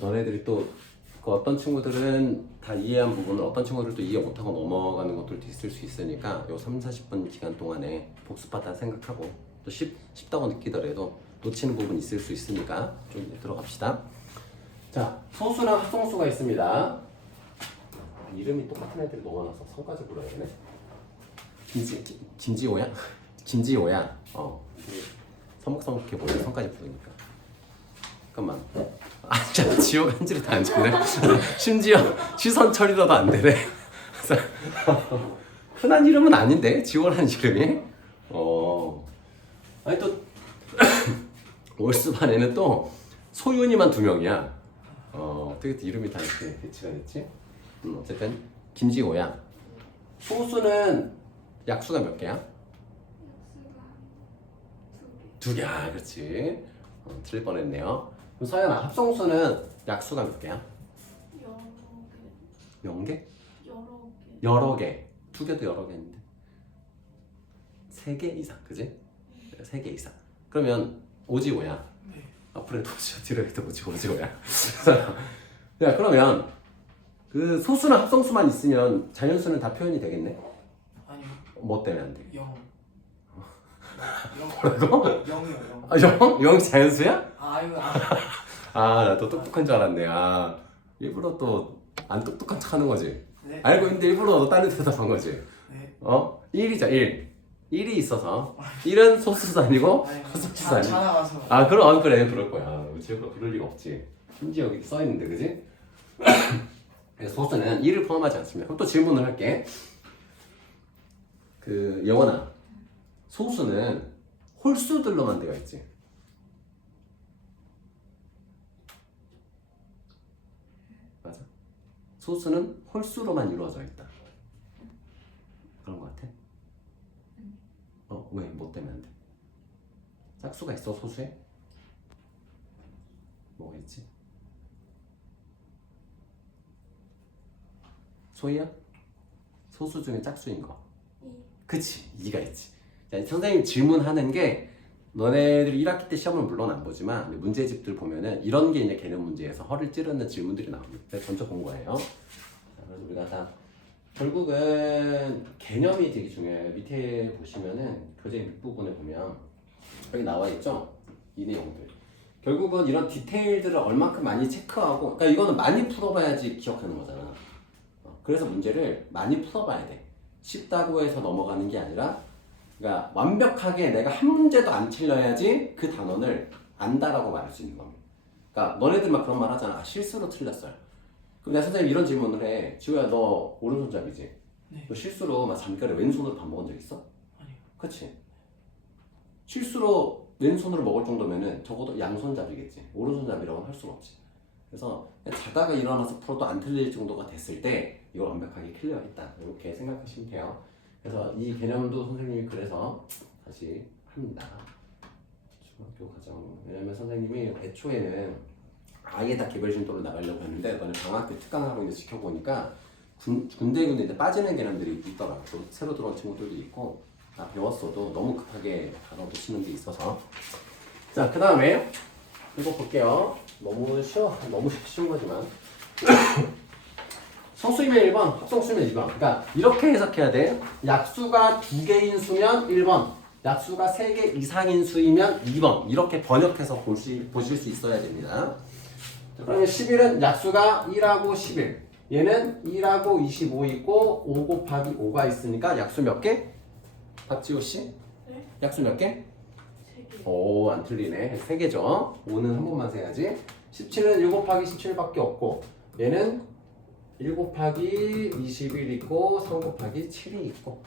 너네들이 또 그 어떤 친구들은 다 이해한 부분을 어떤 친구들도 이해 못하고 넘어가는 것들도 있을 수 있으니까 요 3, 40분 기간 동안에 복습하다 생각하고 또 쉽다고 느끼더라도 놓치는 부분이 있을 수 있으니까 좀 들어갑시다. 자, 소수랑 합성수가 있습니다. 이름이 똑같은 애들이 너무 많아서 성까지 불러야겠네. 김지호야? 김지호야. 서먹서먹해 보여 성까지 부르니까. 잠깐만. 진짜 지호가 한 줄이 다 안 좋네. 심지어 시선 처리로도 안 되네. 흔한 이름은 아닌데 지호라는 이름이. 아니 또 올스반에는 또 소윤이만 2명이야. 어떻게 이름이 다 이렇게 배치가 됐지? 어쨌든 김지호야. 소수는 약수가 몇 개야? 두 개야, 그렇지. 틀릴 뻔했네요. 그럼 서연아, 합성수는 약수가 몇 개야? 여러 개. 0개? 여러 개. 여러 개. 2개도 여러 개인데. 3개 이상, 그지? 3개 이상. 그러면 오지오야. 네. 앞으로도 오지오, 뒤로도 오지오야. 야, 그러면 그 소수나 합성수만 있으면 자연수는 다 표현이 되겠네? 아니요. 뭐 때문에 안 돼? 0. 뭐라고? 0이요. 0? 0 자연수야? 아유. 나 또 똑똑한 줄 알았네. 일부러 또 안 똑똑한 척 하는 거지. 네. 알고 있는데 일부러 너 다른 데 대답한 거지. 네. 1이죠, 1. 1이 있어서 1은 소수도 아니고 아니, 합성수도 아니고. 자나가서. 그럼 그래, 그럴 거야. 지우가 부를 리가 없지. 심지어 여기 써 있는데, 그지? 그래서 소수는 1을 포함하지 않습니다. 그럼 또 질문을 할게. 영원아, 소수는 홀수들로만 되어 있지. 맞아? 소수는 홀수로만 이루어져 있다. 그런 거 같아? 왜? 뭐 때문에 안 돼? 짝수가 있어, 소수에? 뭐가 있지? 소희야? 소수 중에 짝수인 거. 그치, 2가 있지. 자, 선생님 질문하는 게 너네들이 1학기 때 시험은 물론 안 보지만 문제집들 보면은 이런 게 이제 개념 문제에서 허를 찌르는 질문들이 나옵니다. 그래서 전체 본 거예요. 자, 그래서 우리가 다 결국은 개념이 되게 중요해요. 밑에 보시면은 교재 밑부분에 보면 여기 나와 있죠? 이 내용들. 결국은 이런 디테일들을 얼만큼 많이 체크하고, 그러니까 이거는 많이 풀어봐야지 기억하는 거잖아. 그래서 문제를 많이 풀어봐야 돼. 쉽다고 해서 넘어가는 게 아니라, 그러니까 완벽하게 내가 한 문제도 안 틀려야지 그 단원을 안다라고 말할 수 있는 겁니다. 그러니까 너네들 막 그런 말 하잖아. 실수로 틀렸어요. 그럼 내가 선생님 이런 질문을 해. 지우야, 너 오른손잡이지? 네. 너 실수로 막 잠결에 왼손으로 밥 먹은 적 있어? 아니요. 그치? 실수로 왼손으로 먹을 정도면은 적어도 양손잡이겠지. 오른손잡이라고는 할 수가 없지. 그래서 자다가 일어나서 풀어도 안 틀릴 정도가 됐을 때 이걸 완벽하게 클리어했다. 이렇게 생각하시면 돼요. 그래서 이 개념도 선생님이 그래서 다시 합니다. 중학교 과정. 왜냐면 선생님이 애초에는 아예 다 개별 진도로 나가려고 했는데 너네 방학 때 특강하고 있는 지켜보니까 군데 이제 빠지는 개념들이 있더라고. 또 새로 들어온 친구들도 있고 다 배웠어도 너무 급하게 다뤄붙이는 게 있어서. 자, 그 다음에 이거 볼게요. 너무 쉬운 거지만 성수이면 1번, 합성수면 2번. 그러니까 이렇게 해석해야 돼. 약수가 2개인 수면 1번, 약수가 3개 이상인 수이면 2번. 이렇게 번역해서 보실 수 있어야 됩니다. 자, 그러면 11은 약수가 1하고 11. 얘는 1하고 25 있고 5 곱하기 5가 있으니까 약수 몇 개? 박지호 씨? 네. 약수 몇 개? 3개. 오, 안 틀리네. 3개죠. 5는 한 번만 세야지. 17은 1 곱하기 17밖에 없고 얘는 1 곱하기 21 있고 3 곱하기 7이 있고.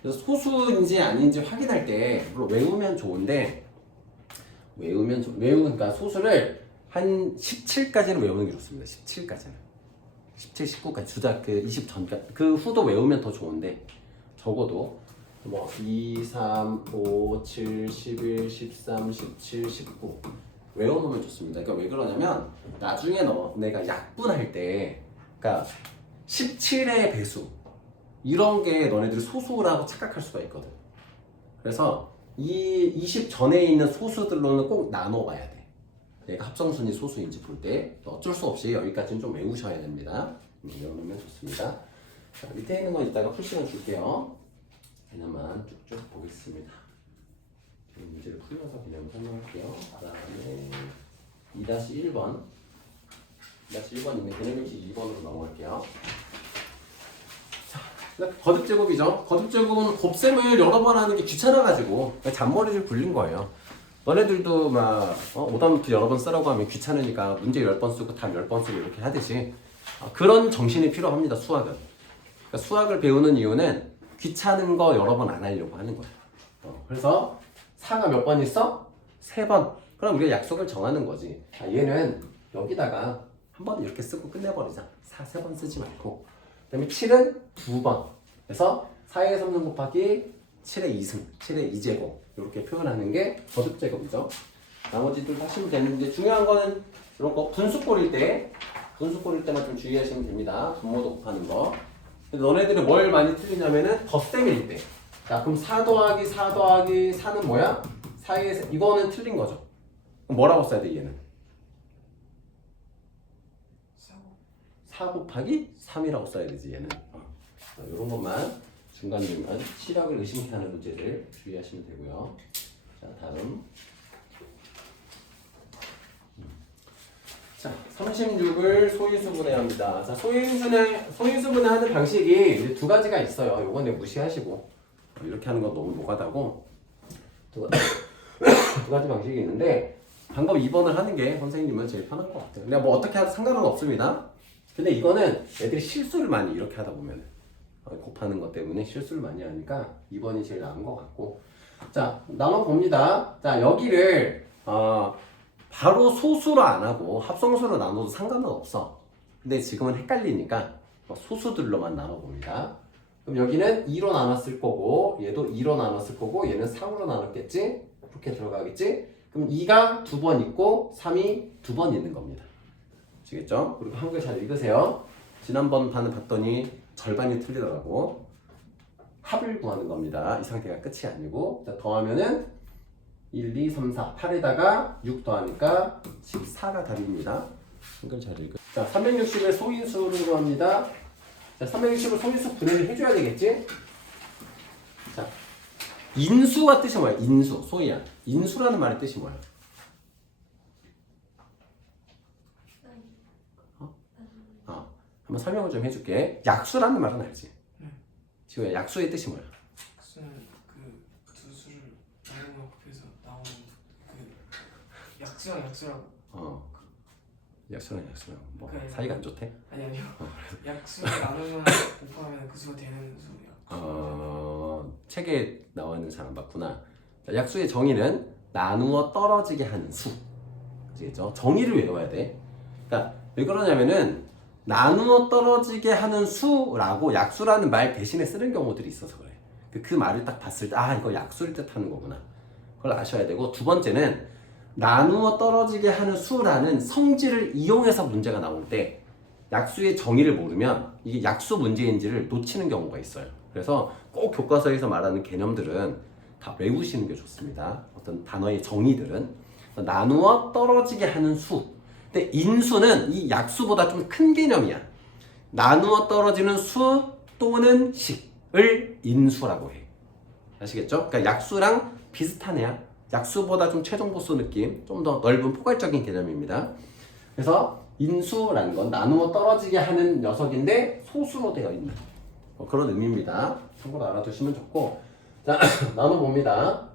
그래서 소수인지 아닌지 확인할 때 물론 외우면 좋은데 외우니까 소수를 한 17까지는 외우는 게 좋습니다. 17까지는. 17, 19까지 주작 20 전까지 그 후도 외우면 더 좋은데 적어도 2, 3, 5, 7, 11, 13, 17, 19 외워놓으면 좋습니다. 그러니까 왜 그러냐면 나중에 내가 약분할 때 그러니까 17의 배수 이런 게 너네들이 소수라고 착각할 수가 있거든. 그래서 이 20 전에 있는 소수들로는 꼭 나눠봐야 돼. 얘가 합성수인지 소수인지 볼 때 어쩔 수 없이 여기까지는 좀 외우셔야 됩니다. 외우면 좋습니다. 자, 밑에 있는 건 이따가 풀 시간 줄게요. 그냥만 쭉쭉 보겠습니다. 문제를 풀면서 그냥 설명할게요. 그 다음에 2-1번 2-1번 있네. 개념일지 2번으로 넘어갈게요. 자, 거듭제곱이죠. 거듭제곱은 곱셈을 여러 번 하는 게 귀찮아가지고 잔머리를 굴린 거예요. 너네들도 막 오답노트 여러 번 쓰라고 하면 귀찮으니까 문제 10번 쓰고 답 10번 쓰고 이렇게 하듯이 그런 정신이 필요합니다. 수학은. 그러니까 수학을 배우는 이유는 귀찮은 거 여러 번 안 하려고 하는 거예요. 그래서 4가 몇 번 있어? 3번. 그럼 우리가 약속을 정하는 거지. 얘는 여기다가 한 번 이렇게 쓰고 끝내버리자. 4 3번 쓰지 말고. 그 다음에 7은 2번. 그래서 4의 3승 곱하기 7의 2승, 7의 2제곱 이렇게 표현하는 게 거듭제곱이죠. 나머지들 하시면 되는데 중요한 거는 이런 거 분수 꼬릴 때만 좀 주의하시면 됩니다. 분모도 곱하는 거. 근데 너네들이 뭘 많이 틀리냐면은 덧셈일 때. 자, 그럼 4 더하기 4 더하기 4는 뭐야? 4의 이거는 틀린 거죠. 그럼 뭐라고 써야 돼 얘는? 4 곱하기 3이라고 써야 되지 얘는. 이런 것만 중간중간 시력을 의심케 하는 문제를 주의하시면 되고요. 자, 다음. 자, 36을 소인수분해합니다. 자, 소인수분해하는 방식이 이제 두 가지가 있어요. 요건 내가 무시하시고 이렇게 하는 건 너무 노가다고 두 가지 방식이 있는데 방법 2번을 하는 게 선생님은 제일 편한 것 같아요. 근데 뭐 어떻게 하든 상관은 없습니다. 근데 이거는 애들이 실수를 많이 이렇게 하다 보면 곱하는 것 때문에 실수를 많이 하니까 2번이 제일 나은 것 같고. 자, 나눠봅니다. 자, 여기를 바로 소수로 안 하고 합성수로 나눠도 상관은 없어. 근데 지금은 헷갈리니까 소수들로만 나눠봅니다. 그럼 여기는 2로 나눴을 거고 얘도 2로 나눴을 거고 얘는 3으로 나눴겠지? 이렇게 들어가겠지? 그럼 2가 2번 있고 3이 2번 있는 겁니다. 아시겠죠? 그리고 한글 잘 읽으세요. 지난번 판을 봤더니 절반이 틀리더라고. 합을 구하는 겁니다. 이 상태가 끝이 아니고. 자, 더하면은 1, 2, 3, 4 8에다가 6 더하니까 14가 답입니다. 한글 잘 읽으세요. 자, 360을 소인수로 구합니다. 자, 360을 소인수 분해를 해줘야 되겠지? 자, 인수가 뜻이 뭐야? 인수, 소희야. 인수라는 말의 뜻이 뭐야? 한번 설명을 좀 해줄게. 약수라는 말은 알지? 지호야, 약수의 뜻이 뭐야? 약수는 그 두 수를 나누어 곱해서 나오는 그 약수라고. 약수랑 뭐 그래. 사이가 안 좋대? 아니요. 약수를 나누면 곱하면 그 수가 되는 수야. 책에 나와 있는 사람 봤구나. 자, 약수의 정의는 나누어 떨어지게 하는 수. 아시겠죠? 정의를 외워야 돼. 그러니까 왜 그러냐면은 나누어 떨어지게 하는 수라고 약수라는 말 대신에 쓰는 경우들이 있어서 그래. 그 말을 딱 봤을 때 이거 약수를 뜻하는 거구나. 그걸 아셔야 되고, 두 번째는 나누어 떨어지게 하는 수라는 성질을 이용해서 문제가 나올 때 약수의 정의를 모르면 이게 약수 문제인지를 놓치는 경우가 있어요. 그래서 꼭 교과서에서 말하는 개념들은 다 외우시는 게 좋습니다. 어떤 단어의 정의들은 나누어 떨어지게 하는 수. 근데 인수는 이 약수보다 좀 큰 개념이야. 나누어 떨어지는 수 또는 식을 인수라고 해. 아시겠죠? 그러니까 약수랑 비슷한 애야. 약수보다 좀 최종 보수 느낌, 좀 더 넓은 포괄적인 개념입니다. 그래서 인수라는 건 나누어 떨어지게 하는 녀석인데 소수로 되어 있는 그런 의미입니다. 참고로 알아두시면 좋고. 자, 나눠봅니다.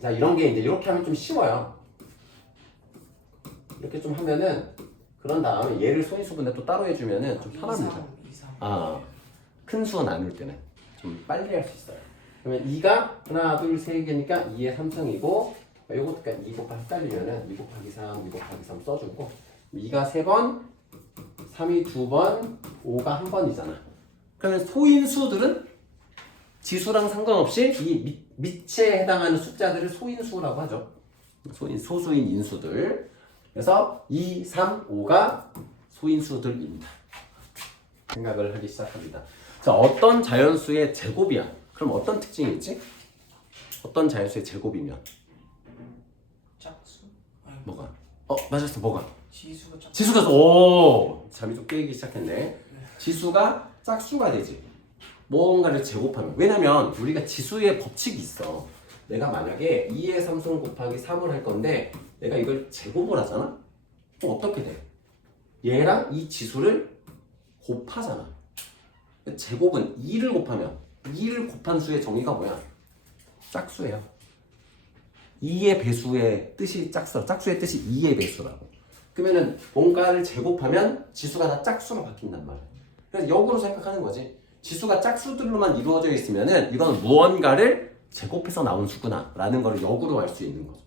자, 이런 게 이제 이렇게 하면 좀 쉬워요. 이렇게 좀 하면은, 그런 다음에 얘를 소인수분해 또 따로 해주면은 좀 편합니다. 2, 3. 큰 수 나눌 때는 좀 빨리 할 수 있어요. 그러면 2가 하나, 둘, 세 개니까 2의 3승이고, 요것도 2 곱하기 헷갈리면은 2 곱하기 3, 2 곱하기 3 써주고, 2가 3번, 3이 2번, 5가 1번이잖아. 그러면 소인수들은 지수랑 상관없이 이 밑에 해당하는 숫자들을 소인수라고 하죠. 소수인 인수들. 그래서 2, 3, 5가 소인수들입니다. 생각을 하기 시작합니다. 자, 어떤 자연수의 제곱이야? 그럼 어떤 특징이 있지? 어떤 자연수의 제곱이면? 짝수? 뭐가? 맞았어. 뭐가? 지수가 짝. 지수가 잠이 좀 깨기 시작했네. 지수가 짝수가 되지. 뭔가를 제곱하면. 왜냐면 우리가 지수의 법칙이 있어. 내가 만약에 2의 3승 곱하기 3을 할 건데 내가 이걸 제곱을 하잖아? 그럼 어떻게 돼? 얘랑 이 지수를 곱하잖아. 제곱은 2를 곱하면 2를 곱한 수의 정의가 뭐야? 짝수예요. 2의 배수의 뜻이 짝수라. 짝수의 뜻이 2의 배수라고. 그러면은 뭔가를 제곱하면 지수가 다 짝수로 바뀐단 말이야. 그래서 역으로 생각하는 거지. 지수가 짝수들로만 이루어져 있으면은 이건 무언가를 제곱해서 나온 수구나 라는 걸 역으로 알 수 있는 거죠.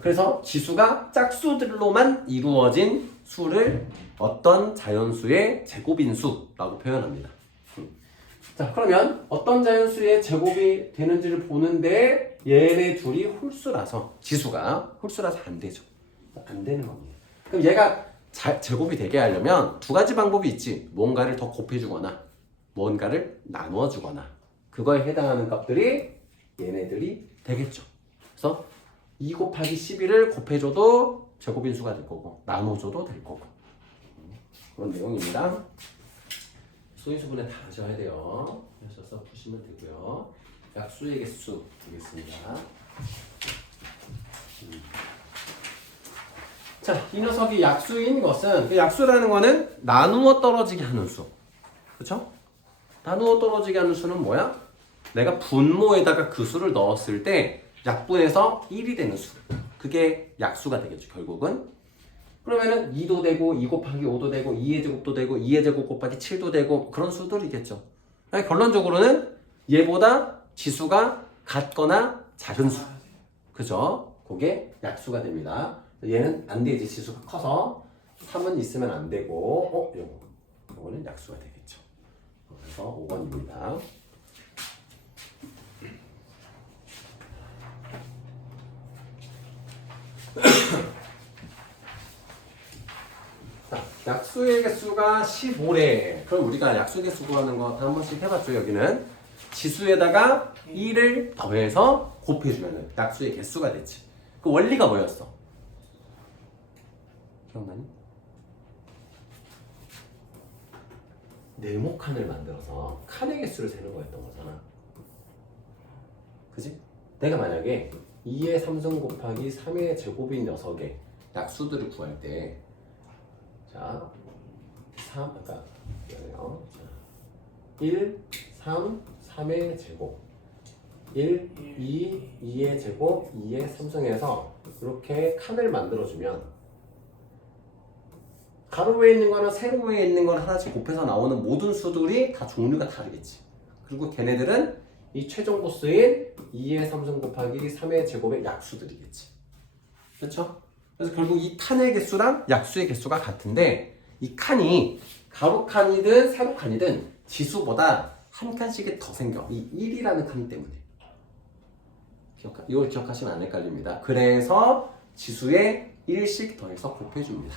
그래서 지수가 짝수들로만 이루어진 수를 어떤 자연수의 제곱인 수라고 표현합니다. 자, 그러면 어떤 자연수의 제곱이 되는지를 보는데 얘네 둘이 홀수라서 지수가 홀수라서 안 되죠. 안 되는 겁니다. 그럼 얘가 제곱이 되게 하려면 두 가지 방법이 있지. 뭔가를 더 곱해주거나 뭔가를 나누어주거나 그거에 해당하는 값들이 얘네들이 되겠죠. 그래서 2 곱하기 11을 곱해줘도 제곱인 수가 될 거고 나눠줘도 될 거고 그런 내용입니다. 소인수분해 다 하셔야 돼요. 하셔서 푸시면 되고요. 약수의 개수 되겠습니다. 자, 이 녀석이 약수인 것은 그 약수라는 거는 나누어 떨어지게 하는 수. 그렇죠? 나누어 떨어지게 하는 수는 뭐야? 내가 분모에다가 그 수를 넣었을 때 약분해서 1이 되는 수. 그게 약수가 되겠죠, 결국은. 그러면은 2도 되고 2 곱하기 5도 되고 2의 제곱도 되고 2의 제곱 곱하기 7도 되고 그런 수들이겠죠. 결론적으로는 얘보다 지수가 같거나 작은 수. 그죠? 그게 약수가 됩니다. 얘는 안 되지. 지수가 커서 3은 있으면 안 되고 요거는 약수가 되겠죠. 그래서 5번입니다. 자, 약수의 개수가 15래. 그럼 우리가 약수 개수 구하는 거 한 번씩 해봤죠. 여기는 지수에다가 1을 더해서 곱해주면 약수의 개수가 됐지. 그 원리가 뭐였어? 기억나니? 네모 칸을 만들어서 칸의 개수를 세는 거였던 거잖아. 그지? 내가 만약에 2의 3승 곱하기 3의 제곱인 녀석의 약수들을 구할 때 자, 3, 아까 미안해요. 1, 3, 3의 제곱 1, 2, 2의 제곱, 2의 3승에서 이렇게 칸을 만들어주면 가로에 있는 거나 세로에 있는 걸 하나씩 곱해서 나오는 모든 수들이 다 종류가 다르겠지. 그리고 걔네들은 이 최종 보스인 2의 3승 곱하기 3의 제곱의 약수들이겠지. 그렇죠? 그래서 결국 이 칸의 개수랑 약수의 개수가 같은데 이 칸이 가로 칸이든 세로 칸이든 지수보다 한 칸씩이 더 생겨. 이 1이라는 칸 때문에. 이걸 기억하시면 안 헷갈립니다. 그래서 지수에 1씩 더해서 곱해줍니다.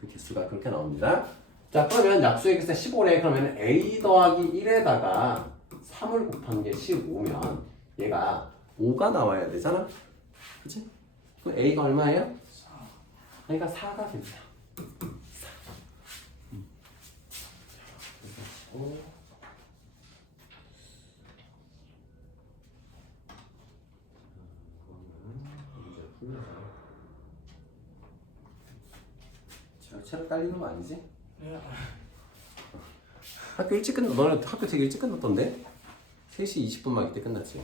그 개수가 그렇게 나옵니다. 자, 그러면 약수의 개수가 15래. 그러면 a 더하기 1에다가 3을 곱한 게 15면 얘가 5가 나와야 되잖아. 그치? 그럼 a가 얼마예요? 4. a가 4가 됩니다. 4. 체력 깔리는 거 아니지? 네. 학교 일찍 끝나. 너네 학교 되게 일찍 끝났던데? 3시 20분 막 이때 끝났지?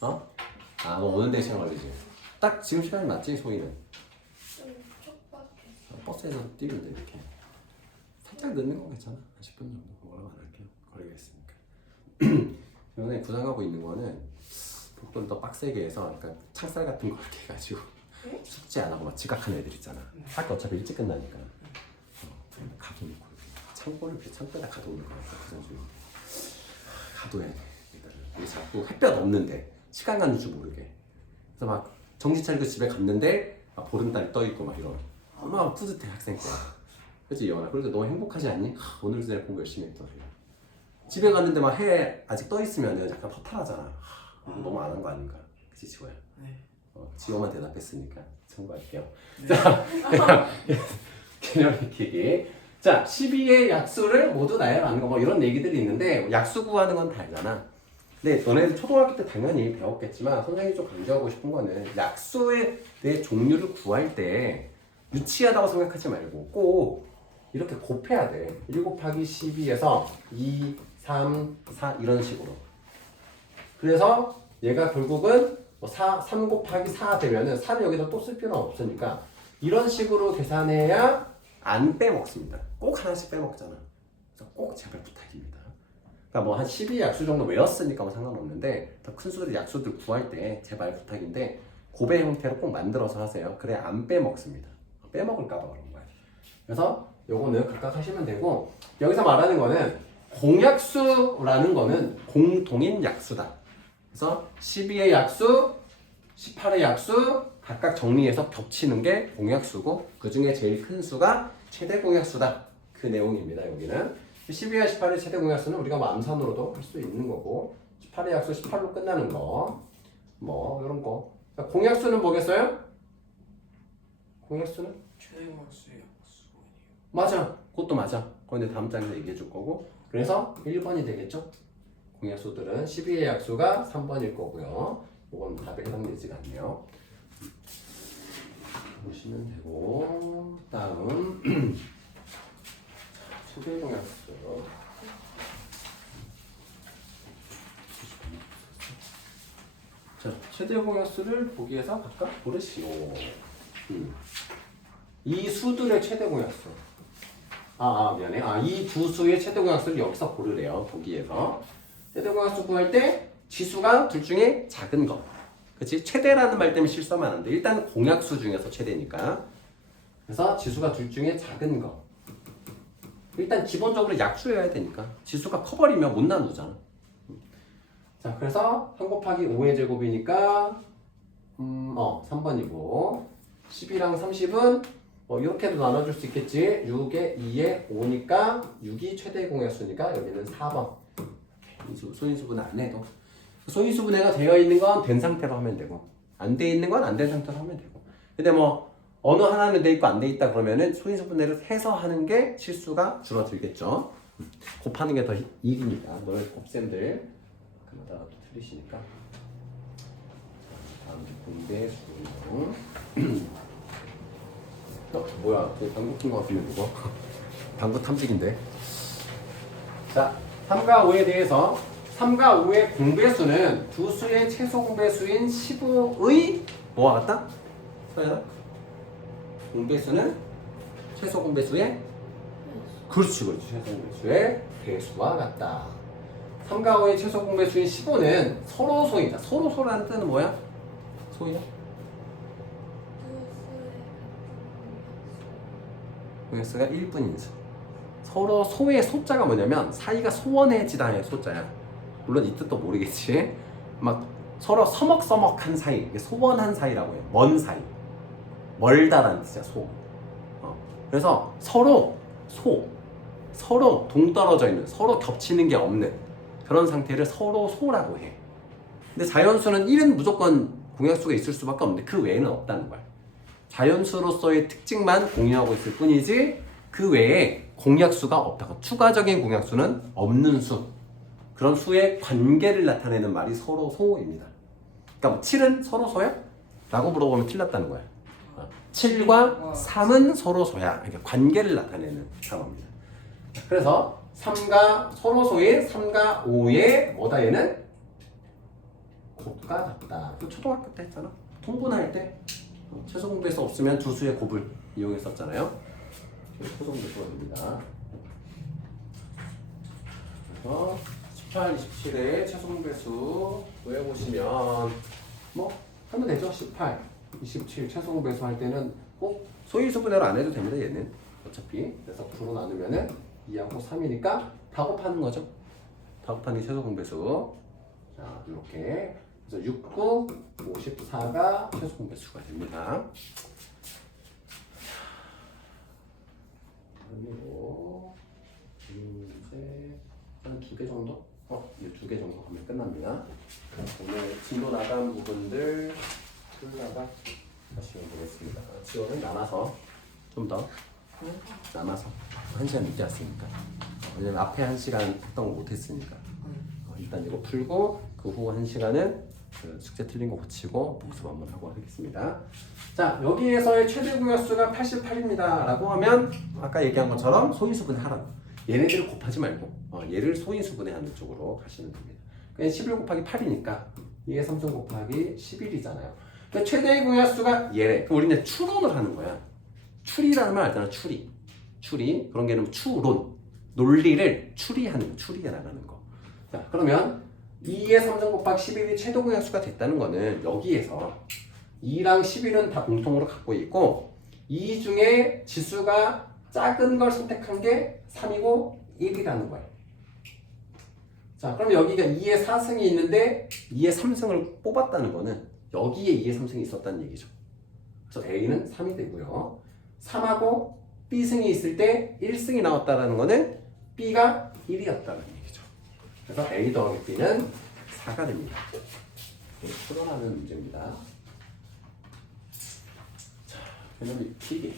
어? 아, 너 오는 데 시간 걸리지? 딱 지금 시간이 맞지, 소희는? 버스에서 뛰면 돼, 이렇게. 살짝 늦는 건 괜찮아. 한 10분 정도. 뭐라고 안 할게요. 거리가 있으니까. 이번에 구상하고 있는 거는 복도를 더 빡세게 해서 약간 창살 같은 거 이렇게 해가지고 숙제 안 하고 막 지각하는 애들 있잖아. 학교 어차피 일찍 끝나니까. 가둬놓고 창고를 이렇게 창고에다 가둬놓는 거야. 구상 중에. 가둬야 돼. 일단은. 자꾸 햇볕 없는데 시간 가는 줄 모르게. 그래서 막 정신 차리고 집에 갔는데 막 보름달이 떠 있고 막 이러면 얼마나 뿌듯해 학생 때. 그렇지 이현아. 그래도 너무 행복하지 않니? 오늘 내가 공부 열심히 했더니 집에 갔는데 막 해 아직 떠 있으면 약간 허탈하잖아. 너무 안 한 거 아닌가? 그치 지호야? 네. 지호만 대답했으니까 참고할게요. 네. 자, 개념 익히기. 자, 12의 약수를 모두 나열하는 거 뭐 이런 얘기들이 있는데 약수 구하는 건 다 알잖아. 근데 너네들 초등학교 때 당연히 배웠겠지만 선생님이 좀 강조하고 싶은 거는 약수의 내 종류를 구할 때 유치하다고 생각하지 말고 꼭 이렇게 곱해야 돼. 1 곱하기 12에서 2, 3, 4 이런 식으로. 그래서 얘가 결국은 3 곱하기 4 되면은 4를 여기서 또 쓸 필요는 없으니까 이런 식으로 계산해야 안 빼먹습니다. 꼭 하나씩 빼먹잖아. 그래서 꼭 제발 부탁입니다. 그러니까 뭐 한 12 약수 정도 외웠으니까 뭐 상관없는데 더 큰 수들 약수들 구할 때 제발 부탁인데 곱의 형태로 꼭 만들어서 하세요. 그래야 안 빼먹습니다. 빼먹을까 봐 그런 거예요. 그래서 요거는 각각 하시면 되고 여기서 말하는 거는 공약수라는 거는 공통인 약수다. 그래서 12의 약수, 18의 약수 각각 정리해서 겹치는 게 공약수고 그 중에 제일 큰 수가 최대 공약수다. 그 내용입니다. 여기는 12와 18의 최대 공약수는 우리가 뭐 암산으로도 할 수 있는 거고 18의 약수 18로 끝나는 거 뭐 이런 거. 그러니까 공약수는 뭐겠어요? 공약수는? 최대 공약수의 약수원이요. 맞아. 그것도 맞아. 그건 이제 다음 장에서 얘기해 줄 거고 그래서 1번이 되겠죠? 공약수들은 12의 약수가 3번일 거고요. 이건 답에 해당되지가 않네요. 보시면 되고 다음 최대 공약수. 자, 최대 공약수를 보기에서 각각 고르시오. 이 수들의 최대 공약수. 미안해. 이 두 수의 최대 공약수를 여기서 고르래요. 보기에서. 최대 공약수 구할 때 지수가 둘 중에 작은 거. 그치? 최대라는 말 때문에 실수하면 안 돼. 일단 공약수 중에서 최대니까. 그래서 지수가 둘 중에 작은 거. 일단 기본적으로 약수여야 되니까. 지수가 커버리면 못 나누잖아. 자, 그래서 3 곱하기 5의 제곱이니까 3번이고 10이랑 30은 이렇게도 나눠줄 수 있겠지. 6에 2에 5니까 6이 최대 공약수니까 여기는 4번. 소인수분 안 해도 소인수분해가 되어 있는 건 된 상태로 하면 되고 안 돼 있는 건 안 된 상태로 하면 되고. 근데 뭐 어느 하나는 돼 있고 안 돼 있다 그러면은 소인수분해를 해서 하는 게 실수가 줄어들겠죠. 곱하는 게 더 이기니까. 너네 곱셈들 그마다 또 틀리시니까. 자, 다음 공대 수능. 뭐야? 방구 낀 거 같은데 누구? 방구 탐지기인데. 자, 3과 5에 대해서 3과 5의 공배수는 두 수의 최소 공배수인 15의 뭐와 같다? 서연아? 공배수는 최소 공배수의 그렇지 최소 공배수의 배수와 같다. 3과 5의 최소 공배수인 15는 서로 소이다. 서로 소라는 뜻은 뭐야? 소이야? 공약수가 1분인 수. 서로 소의 소자가 뭐냐면 사이가 소원해지다의 소자야. 물론 이 뜻도 모르겠지. 막 서로 서먹서먹한 사이, 소원한 사이라고 해요. 먼 사이. 멀다라는 뜻이야. 소. 그래서 서로 서로 동떨어져 있는, 서로 겹치는 게 없는 그런 상태를 서로 소라고 해. 근데 자연수는 1은 무조건 공약수가 있을 수밖에 없는데 그 외에는 없다는 거야. 자연수로서의 특징만 공유하고 있을 뿐이지 그 외에 공약수가 없다고. 추가적인 공약수는 없는 수. 그런 수의 관계를 나타내는 말이 서로 소입니다. 그러니까 뭐 7은 서로 소야? 라고 물어보면 틀렸다는 거야. 7과 3은 서로 소야. 그러니까 관계를 나타내는 단어입니다. 그래서 3과 서로 소인 3과 5의 뭐다 얘는? 곱과 같다. 초등학교 때 했잖아. 통분할 때 최소 공배수 없으면 두 수의 곱을 이용했었잖아요. 최소 공배수가 됩니다. 그래서 18, 27의 최소 공배수 구해보시면 뭐 하면 되죠. 18, 27 최소 공배수 할 때는 꼭 소인수분해로 안 해도 됩니다. 얘는 어차피. 그래서 9로 나누면은 2하고 3이니까 다 곱하는 거죠. 다 곱하는 게 최소 공배수. 자, 이렇게. 그래서 69, 54가 최소 공배수가 됩니다. 그리고 이제 한 2개 정도? 이제 2개 정도 하면 끝납니다. 오늘 진도 나간 부분들 풀다가 다시 보겠습니다. 지원은 남아서 좀 더 남아서 1시간 늦게 왔으니까. 왜냐면 앞에 1시간 했던 거 못했으니까. 일단 이거 풀고 그 후 1시간은 그 숙제 틀린 거 고치고 복습 한번 하고 하겠습니다. 자, 여기에서의 최대 구역수가 88입니다 라고 하면 아까 얘기한 것처럼 소인수분해 하라고. 얘네들을 곱하지 말고 얘를 소인수분해하는 쪽으로 가시면 됩니다. 그냥 11 곱하기 8이니까 2의 3승 곱하기 11이잖아요. 그러니까 최대 구역수가 얘래. 그럼 우리는 추론을 하는 거야. 추리라는 말 알잖아. 추리. 그런 게는 추론. 논리를 추리해 나가는 거. 자, 그러면 2의 3승 곱하기 11이 최대 공약수가 됐다는 거는 여기에서 2랑 11은 다 공통으로 갖고 있고 2 중에 지수가 작은 걸 선택한 게 3이고 1이라는 거예요. 자, 그럼 여기가 2의 4승이 있는데 2의 3승을 뽑았다는 거는 여기에 2의 3승이 있었다는 얘기죠. 그래서 A는 3이 되고요. 3하고 B승이 있을 때 1승이 나왔다는 거는 B가 1이었다는 얘기죠. 그래서 A 더하기 B는 4가 됩니다. 풀어나는 문제입니다. 자, 개념 필기.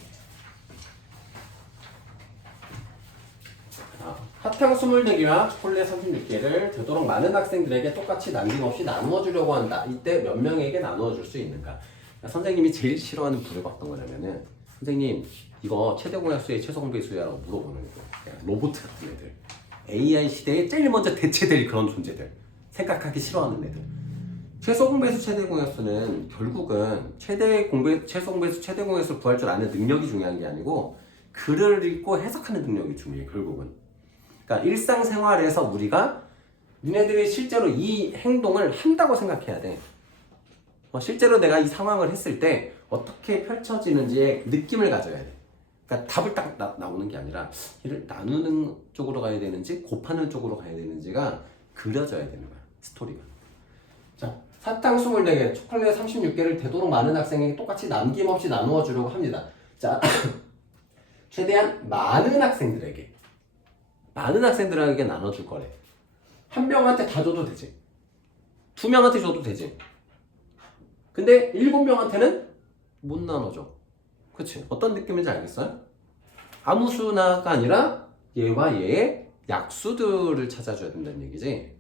사탕 20개와 초콜릿 36개를 되도록 많은 학생들에게 똑같이 남김없이 나누어 주려고 한다. 이때 몇 명에게 나누어 줄 수 있는가? 선생님이 제일 싫어하는 부류가 어떤 거냐면은 선생님 이거 최대 공약수의 최소 공배수야라고 물어보는 거. 로봇 같은 애들. AI 시대에 제일 먼저 대체될 그런 존재들. 생각하기 싫어하는 애들. 최소 공배수 최대 공약수는 결국은 최소 공배수 최대 공약수를 구할 줄 아는 능력이 중요한 게 아니고 글을 읽고 해석하는 능력이 중요해 결국은. 그러니까 일상생활에서 우리가 니네들이 실제로 이 행동을 한다고 생각해야 돼. 실제로 내가 이 상황을 했을 때 어떻게 펼쳐지는지의 느낌을 가져야 돼. 그러니까 답을 딱 나오는 게 아니라 이를 나누는 쪽으로 가야 되는지 곱하는 쪽으로 가야 되는지가 그려져야 되는 거야. 스토리가. 자, 사탕 24개, 초콜릿 36개를 되도록 많은 학생에게 똑같이 남김없이 나누어 주려고 합니다. 자, 최대한 많은 학생들에게 나눠줄 거래. 한 명한테 다 줘도 되지. 2명한테 줘도 되지. 근데 7명한테는 못 나눠줘. 그치? 어떤 느낌인지 알겠어요? 아무 수나가 아니라 얘와 얘의 약수들을 찾아줘야 된다는 얘기지.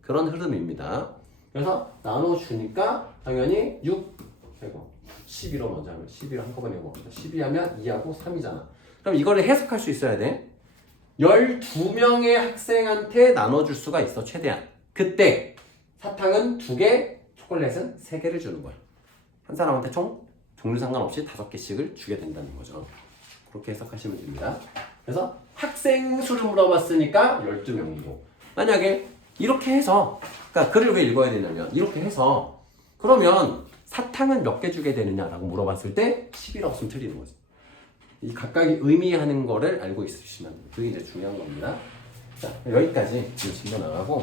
그런 흐름입니다. 그래서 나눠주니까 당연히 6, 11로 먼저 하면 11을 한꺼번에 해봅니다. 12 하면 2하고 3이잖아. 그럼 이거를 해석할 수 있어야 돼. 12명의 학생한테 나눠줄 수가 있어, 최대한. 그때 사탕은 2개, 초콜릿은 3개를 주는 거야. 한 사람한테 총 종류 상관없이 5개씩을 주게 된다는 거죠. 그렇게 해석하시면 됩니다. 그래수 학생 수를 물어봤으니까 12명이고 만약에 이렇게 해서 그러니까 글을 왜 읽어야 되냐면 이렇게 해서 그러면 사탕은 몇 개 주게 되느냐라고 물어봤을 때 11 없으면 틀리는 거지. 이 각각이 의미하는 거를 알고 있으시면 그게 이제 중요한 겁니다. 자, 여기까지 지금 질문 나가고